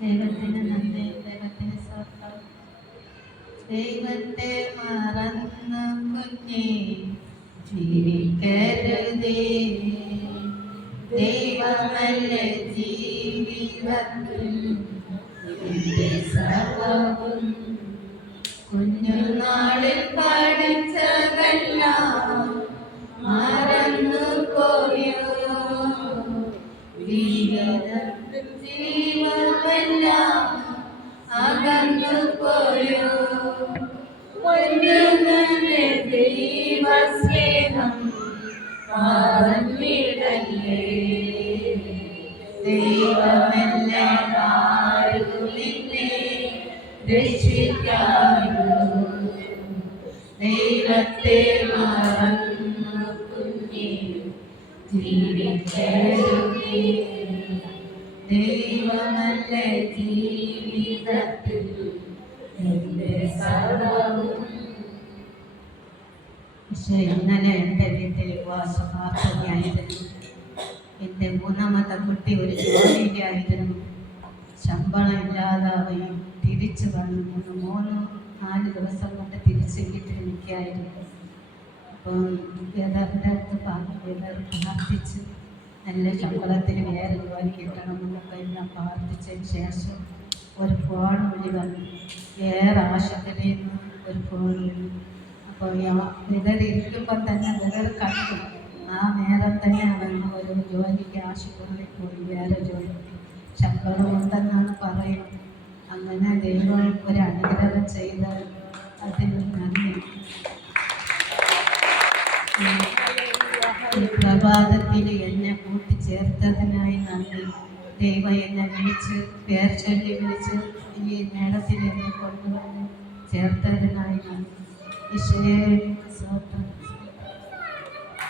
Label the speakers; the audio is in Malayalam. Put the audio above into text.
Speaker 1: ദൈവത്തിന് നന്ദി ദൈവത്തിന് സ്വർഗം ദൈവത്തെ മറന്ന കുഞ്ഞേ ജീവിക്കരുതേ. ദൈവമല്ല ജീവിതത്തിൽ സർവവും. കുഞ്ഞുനാളിൽ പഠിച്ചതെല്ലാം മറന്നു പോയോ ജീവിതത്തിൽ ജീവമെല്ലാം അകന്നു പോയോ? ദൈവസ്നേഹം മറന്നിടല്ലേ ദൈവമെല്ലാം ആരുമില്ലേ രക്ഷിക്കാനോ ദൈവത്തെ ദൈവമല്ല ജീവിതത്തിൽ എന്റെ സർവവും പക്ഷേ ഇന്നലെ എന്റെ വീട്ടിൽ വാസപാർത്ഥനയായിരുന്നു എന്റെ മൂന്നാമത്തെ കുട്ടി ഒരു ജോലിയിലായിരുന്നു ശമ്പളം ഇല്ലാതാവുകയും തിരിച്ചു വന്നു മൂന്ന് മൂന്ന് നാല് ദിവസം കൊണ്ട് തിരിച്ച് വീട്ടിൽ നിൽക്കുകയായിരുന്നു അപ്പം വേദാറിന്റെ അടുത്ത് പറഞ്ഞു വേദാർ പ്രാർത്ഥിച്ച് നല്ല ശമ്പളത്തിന് വേറെ ജോലി ഞാൻ പ്രാർത്ഥിച്ചതിന് ശേഷം ഒരു ഫോൺ വിളി വന്നു. ഏറെ ആശുപത്രിയിൽ ഒരു ഫോൺ വിളി അപ്പോൾ ഇവരിയ്ക്കുമ്പോൾ തന്നെ വിതറി കണ്ടു. ആ നേരം തന്നെ അവൻ ഒരു ജോലിക്ക് ആശുപത്രിയിൽ പോയി വേറെ ജോലിക്ക് ശമ്പളം ഉണ്ടെന്നാണ് പറയുന്നത്. അങ്ങനെ ദൈവം ഒരു അനുഗ്രഹം ചെയ്ത അതിന് നന്ദി. പ്രഭാതത്തിൽ എന്നെ കൂട്ടിച്ചേർത്തതിനായി നന്ദി. ദൈവം എന്നെ വിളിച്ച് പേർ വിളിച്ച് ഈ മേളത്തിൽ എന്നെ കൊണ്ടുവന്ന് ചേർത്തതിനായി ഈശോയെ സ്തോത്രം